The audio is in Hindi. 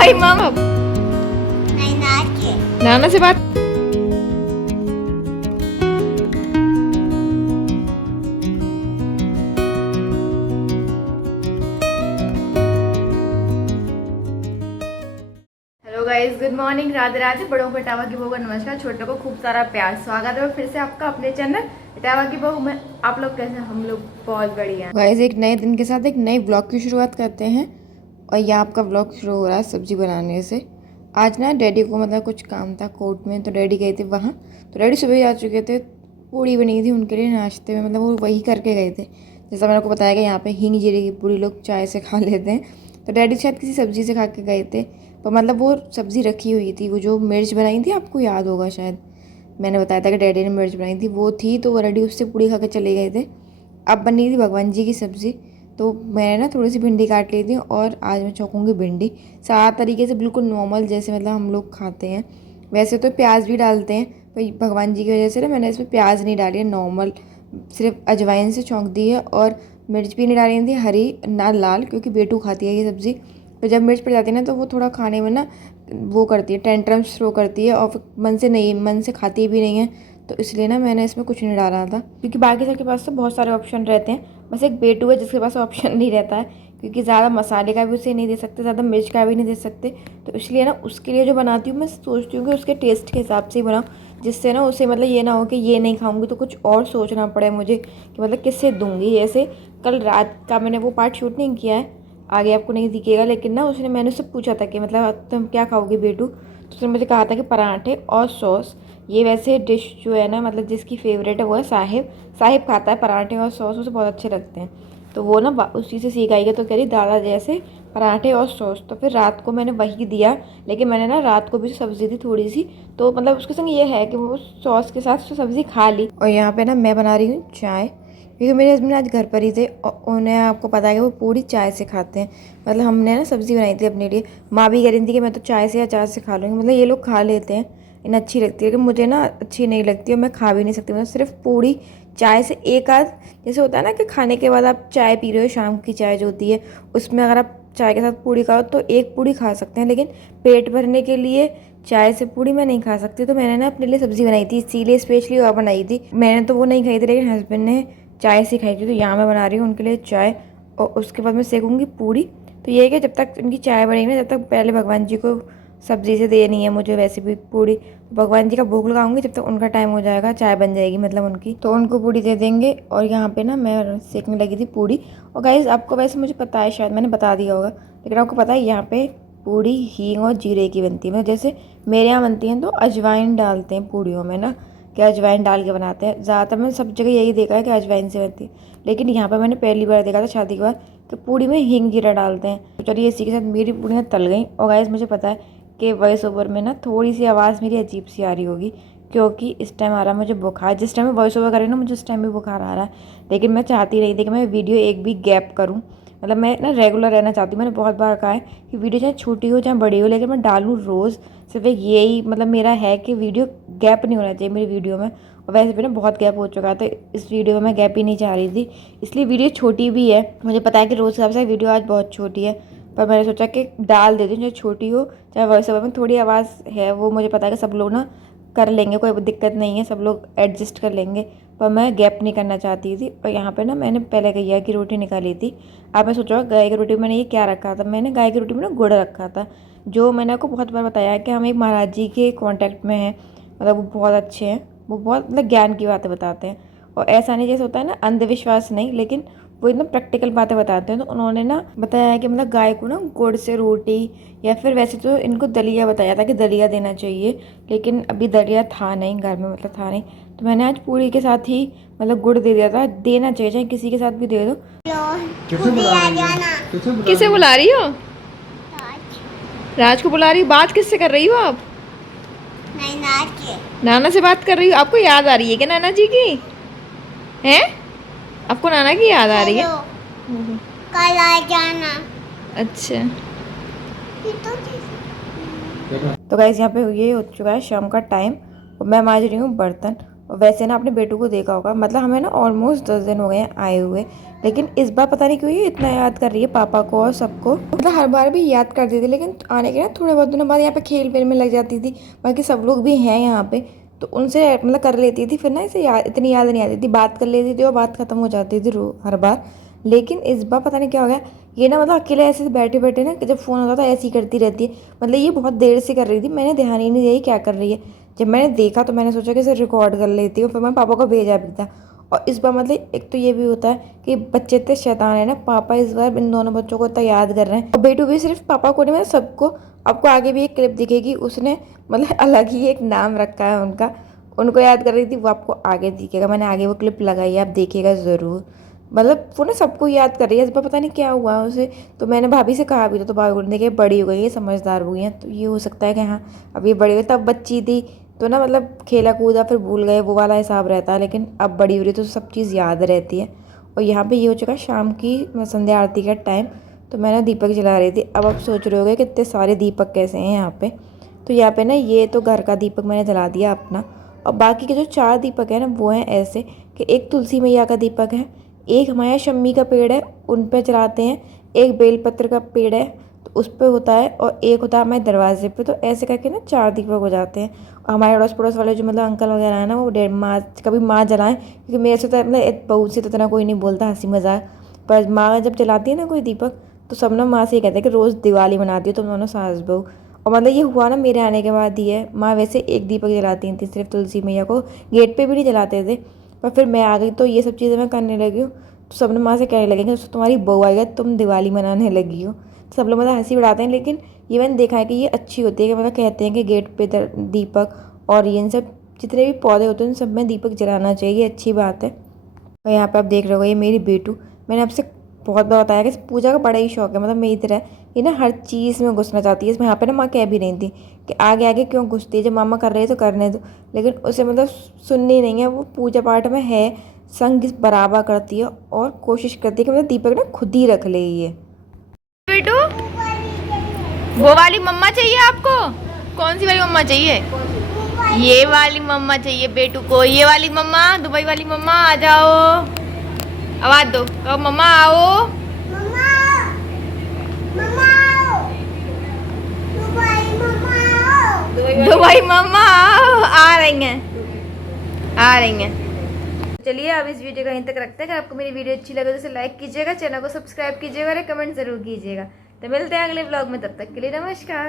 भाई मामा नाना से बात। Hello guys, good morning, Radhe Radhe. बड़ों को इटावा की बहू का नमस्कार, छोटों को खूब सारा प्यार। स्वागत है फिर से आपका अपने चैनल इटावा की बहू में। आप लोग कैसे हैं? हम लोग बहुत बढ़िया। गाइस, एक नए दिन के साथ एक नए ब्लॉग की शुरुआत करते हैं और यहाँ आपका ब्लॉग शुरू हो रहा है सब्जी बनाने से। आज ना डैडी को मतलब कुछ काम था कोर्ट में, तो डैडी गए थे वहाँ। तो डैडी सुबह ही आ चुके थे, पूड़ी बनी थी उनके लिए नाश्ते में, मतलब वो वही करके गए थे। जैसा मैंने आपको बताया कि यहाँ पे हींग जीरे की पूड़ी लोग चाय से खा लेते हैं, तो डैडी शायद किसी सब्जी से खा के गए थे। तो मतलब वो सब्ज़ी रखी हुई थी, वो जो मिर्च बनाई थी, आपको याद होगा शायद, मैंने बताया था कि डैडी ने मिर्च बनाई थी, वो थी। तो वो डैडी उससे पूड़ी खा के चले गए थे। अब बनी थी भगवान जी की सब्ज़ी, तो मैंने ना थोड़ी सी भिंडी काट ली थी और आज मैं चौंकूँगी भिंडी सारा तरीके से, बिल्कुल नॉर्मल जैसे मतलब हम लोग खाते हैं। वैसे तो प्याज भी डालते हैं, पर भगवान जी की वजह से ना मैंने इसमें प्याज नहीं डाली है, नॉर्मल सिर्फ अजवाइन से चौंक दी है। और मिर्च भी नहीं डाली थी, हरी ना लाल, क्योंकि बेटू खाती है ये सब्ज़ी। तो जब मिर्च पड़ जाती है ना, तो वो थोड़ा खाने में ना वो करती है, टेंट्रम्स थ्रो करती है, और मन से खाती भी नहीं है। तो इसलिए ना मैंने इसमें कुछ नहीं डाला था, क्योंकि बाकी सबके पास तो बहुत सारे ऑप्शन रहते हैं। बस एक बेटू है जिसके पास ऑप्शन नहीं रहता है, क्योंकि ज़्यादा मसाले का भी उसे नहीं दे सकते, ज़्यादा मिर्च का भी नहीं दे सकते। तो इसलिए ना उसके लिए जो बनाती हूँ, मैं सोचती हूँ कि उसके टेस्ट के हिसाब से ही बनाऊँ, जिससे ना उसे मतलब ये ना हो कि ये नहीं खाऊंगी तो कुछ और सोचना पड़े मुझे कि मतलब किससे दूंगी। जैसे कल रात का मैंने वो पार्ट शूट नहीं किया है, आगे आपको नहीं दिखेगा, लेकिन ना मैंने उससे पूछा था कि मतलब तुम क्या खाओगे बेटू, तो उसने मुझे कहा था कि पराठे और सॉस। ये वैसे डिश जो है ना, मतलब जिसकी फेवरेट है वो है साहिब। साहिब खाता है पराठे और सॉस, उसे बहुत अच्छे लगते हैं। तो वो ना उसी से सीख आई है, तो कह रही दादा जैसे पराठे और सॉस। तो फिर रात को मैंने वही दिया, लेकिन मैंने ना रात को भी सब्ज़ी थी थोड़ी सी, तो मतलब उसके संग ये है कि वो सॉस के साथ सब्ज़ी खा ली। और यहाँ पे ना मैं बना रही हूँ चाय, क्योंकि मेरे हस्बैंड आज घर पर ही थे और उन्हें आपको पता है कि वो पूरी चाय से खाते हैं। मतलब हमने ना सब्ज़ी बनाई थी अपने लिए, माँ भी कह रही थी कि मैं तो चाय से या अचार से खा लूँगी। मतलब ये लोग खा लेते हैं, इन्हें अच्छी लगती है, कि मुझे ना अच्छी नहीं लगती और मैं खा भी नहीं सकती। मतलब सिर्फ पूड़ी चाय से एक आध, जैसे होता है ना कि खाने के बाद आप चाय पी रहे हो, शाम की चाय जो होती है उसमें अगर आप चाय के साथ पूड़ी खाओ तो एक पूड़ी खा सकते हैं, लेकिन पेट भरने के लिए चाय से पूड़ी मैं नहीं खा सकती। तो मैंने ना अपने लिए सब्ज़ी बनाई थी, इसीलिए स्पेशली वो बनाई थी। मैंने तो वो नहीं खाई थी, लेकिन हस्बैंड ने चाय से खाई थी, तो यहाँ मैं बना रही हूँ उनके लिए चाय। और उसके बाद मैं सेकूँगी पूड़ी। तो ये है कि जब तक उनकी चाय बनेगी ना, जब तक पहले भगवान जी को सब्ज़ी से देनी है मुझे वैसे भी पूड़ी। भगवान जी का भोग लगाऊंगी, जब तक उनका टाइम हो जाएगा, चाय बन जाएगी मतलब उनकी, तो उनको पूड़ी दे देंगे। और यहाँ पे ना मैं सेकने लगी थी पूड़ी। और गाइस, आपको वैसे मुझे पता है, शायद मैंने बता दिया होगा, लेकिन आपको पता है यहाँ पे पूड़ी हींग और जीरे की बनती है। मतलब जैसे मेरे यहाँ बनती हैं तो अजवाइन डालते हैं पूड़ियों में ना, कि अजवाइन डाल के बनाते हैं। ज़्यादातर मैंने सब जगह यही देखा है कि अजवाइन से बनती है, लेकिन यहाँ पर मैंने पहली बार देखा था शादी के बाद कि पूड़ी में हींग जीरा डालते हैं। तो चलिए, इसी के साथ मेरी पूड़ियाँ तल गई। और गाइस, मुझे पता है कि वॉइस ओवर में ना थोड़ी सी आवाज़ मेरी अजीब सी आ रही होगी, क्योंकि इस टाइम आ रहा है मुझे बुखार। जिस टाइम मैं वॉइस ओवर कर रही हूँ ना, मुझे उस टाइम भी बुखार आ रहा है, लेकिन मैं चाहती नहीं थी कि मैं वीडियो एक भी गैप करूँ। मतलब मैं ना रेगुलर रहना चाहती हूँ। मैंने बहुत बार कहा है कि वीडियो चाहे छोटी हो चाहे बड़ी हो, लेकिन मैं डालूँ रोज़। सिर्फ एक यही मतलब मेरा है कि वीडियो गैप नहीं होना चाहिए मेरी वीडियो में। और वैसे भी ना बहुत गैप हो चुका था, इस वीडियो में मैं गैप ही नहीं चाह रही थी, इसलिए वीडियो छोटी भी है। मुझे पता है कि रोज़ हिसाब से वीडियो आज बहुत छोटी है, पर मैंने सोचा कि डाल देती हूँ, चाहे छोटी हो चाहे वॉइस ओवर में थोड़ी आवाज़ है, वो मुझे पता है कि सब लोग ना कर लेंगे, कोई दिक्कत नहीं है, सब लोग एडजस्ट कर लेंगे। पर मैं गैप नहीं करना चाहती थी। और यहाँ पे ना मैंने पहले गैया की रोटी निकाली थी। अब मैं सोचा गाय की रोटी में मैंने ये क्या रखा था, मैंने गाय की रोटी में ना गुड़ रखा था। जो मैंने आपको बहुत बार बताया है कि हम एक महाराज जी के कॉन्टैक्ट में हैं, मतलब वो बहुत अच्छे हैं, वो बहुत मतलब ज्ञान की बातें बताते हैं। और ऐसा नहीं जैसे होता है ना अंधविश्वास नहीं, लेकिन वो एकदम प्रैक्टिकल बातें बताते हैं। तो उन्होंने ना बताया है कि मतलब गाय को ना गुड़ से रोटी, या फिर वैसे तो इनको दलिया बताया था कि दलिया देना चाहिए, लेकिन अभी दलिया था नहीं घर में, मतलब था नहीं। तो मैंने आज पूरी के साथ ही मतलब गुड़ दे दिया था। देना चाहिए, चाहे किसी के साथ भी दे दो। किसे बुला रही हो? राज को बुला रही हो? बात किससे कर रही हो आप? नाना से बात कर रही हो? आपको याद आ रही है क्या नाना जी की? हैं? आपको नाना की याद आ रही है? कल आ जाना। अच्छा। तो गाइस, यहाँ पे ये हो चुका है शाम का टाइम, और मैं मांज रही हूँ बर्तन। वैसे ना अपने बेटू को देखा होगा, मतलब हमें ना ऑलमोस्ट 10 दिन हो गए हैं आए हुए, लेकिन इस बार पता नहीं क्यों ये इतना याद कर रही है पापा को और सबको। मतलब हर बार भी याद करती थी, लेकिन आने के ना थोड़े बहुत दिनों बाद यहाँ पे खेल वेल में लग जाती थी। बाकी सब लोग भी हैं यहाँ पे, तो उनसे मतलब कर लेती थी, फिर ना इसे इतनी याद नहीं आती थी, बात कर लेती थी और बात खत्म हो जाती थी हर बार। लेकिन इस बार पता नहीं क्या हो गया, ये ना मतलब अकेले ऐसे बैठे बैठे ना जब फ़ोन होता था ऐसे ही करती रहती है। मतलब ये बहुत देर से कर रही थी, मैंने ध्यान ही नहीं दिया ये क्या कर रही है। जब मैंने देखा तो मैंने सोचा कि इसे रिकॉर्ड कर लेती हूँ, फिर मैं पापा को भेजा भी था। और इस बार मतलब एक तो ये भी होता है कि बच्चे इतने शैतान है ना, पापा इस बार इन दोनों बच्चों को इतना याद कर रहे हैं। और बेटू भी सिर्फ पापा को नहीं, मतलब सबको। आपको आगे भी एक क्लिप दिखेगी, उसने मतलब अलग ही एक नाम रखा है उनका, उनको याद कर रही थी, वो आपको आगे दिखेगा। मैंने आगे वो क्लिप लगाई है, आप देखिएगा ज़रूर। मतलब वो ना सबको याद कर रही है, इस बार पता नहीं क्या हुआ है उसे। तो मैंने भाभी से कहा भी था, तो भाभी बोलने देखिए बड़ी हो गई है, समझदार हो गई है, तो ये हो सकता है कि हाँ अब ये बड़ी हुई, तब बच्ची थी तो ना मतलब खेला कूदा फिर भूल गए, वो वाला हिसाब रहता है। लेकिन अब बड़ी हो रही तो सब चीज़ याद रहती है। और यहाँ पे ये हो चुका शाम की संध्या आरती का टाइम, तो मैंने दीपक जला रही थी। अब आप सोच रहे होगे कि इतने सारे दीपक कैसे हैं यहाँ पे। तो यहाँ पे ना ये तो घर का दीपक मैंने जला दिया अपना, और बाकी के जो 4 दीपक है ना वो हैं ऐसे कि एक तुलसी मैया का दीपक है, एक हमारे शम्मी का पेड़ है उन पे चलाते हैं, एक बेलपत्र का पेड़ है तो उस पे होता है, और एक होता है हमारे दरवाजे पे। तो ऐसे करके ना 4 दीपक हो जाते हैं। और हमारे अड़ोस पड़ोस वाले जो मतलब अंकल वगैरह है ना, वो डेढ़ माँ कभी माँ जलाएं, क्योंकि मेरे से तो मतलब बहू से तो इतना कोई नहीं बोलता, हंसी मजाक। पर माँ जब जलाती है ना कोई दीपक, तो सब ना माँ से ये कहते हैं कि रोज़ दिवाली मनाती हो तुम दोनों सास बहू। और मतलब ये हुआ ना मेरे आने के बाद ही है। माँ वैसे एक दीपक जलाती थी सिर्फ तुलसी मैया को, गेट पे भी नहीं जलाते थे। पर फिर मैं आ गई तो ये सब चीज़ें मैं करने लगी हूँ, तो सब लोग माँ से कहने लगे कि तुम्हारी बहू आएगा तुम दिवाली मनाने लगी हो। सब लोग मतलब हंसी उड़ाते हैं, लेकिन ये मैंने देखा है कि ये अच्छी होती है। कि मतलब कहते हैं कि गेट पे दीपक और ये इन सब जितने भी पौधे होते हैं उन सब में दीपक जलाना चाहिए, ये अच्छी बात है। और यहाँ पे आप देख रहे हो ये मेरी बेटू, मैंने आपसे बहुत बार बताया कि इस पूजा का बड़ा ही शौक है, मतलब मेरी तरह ये ना हर चीज़ में घुसना चाहती है। इसमें यहाँ पे ना माँ कह भी रही थी कि आगे आगे क्यों घुसती है, जब मामा कर रही है तो करने दो। लेकिन उसे मतलब सुननी नहीं है, वो पूजा पाठ में है, संग बराबर करती है और कोशिश करती है कि मतलब दीपक ना खुद ही रख ले ये। बेटू वो वाली मम्मा चाहिए आपको? कौन सी वाली मम्मा चाहिए? ये वाली मम्मा चाहिए बेटू को, ये वाली मम्मा, दुबई वाली मम्मा आ जाओ, आवाज दो, कहो मम्मा आओ। मम्मा मम्मा दुबई मम्मा आओ, आ रही हैं आ रही हैं। चलिए अब इस वीडियो को यहीं तक रखते हैं। अगर आपको मेरी वीडियो अच्छी लगे तो इसे लाइक कीजिएगा, चैनल को सब्सक्राइब कीजिएगा और कमेंट जरूर कीजिएगा। तो मिलते हैं अगले ब्लॉग में, तब तक के लिए नमस्कार।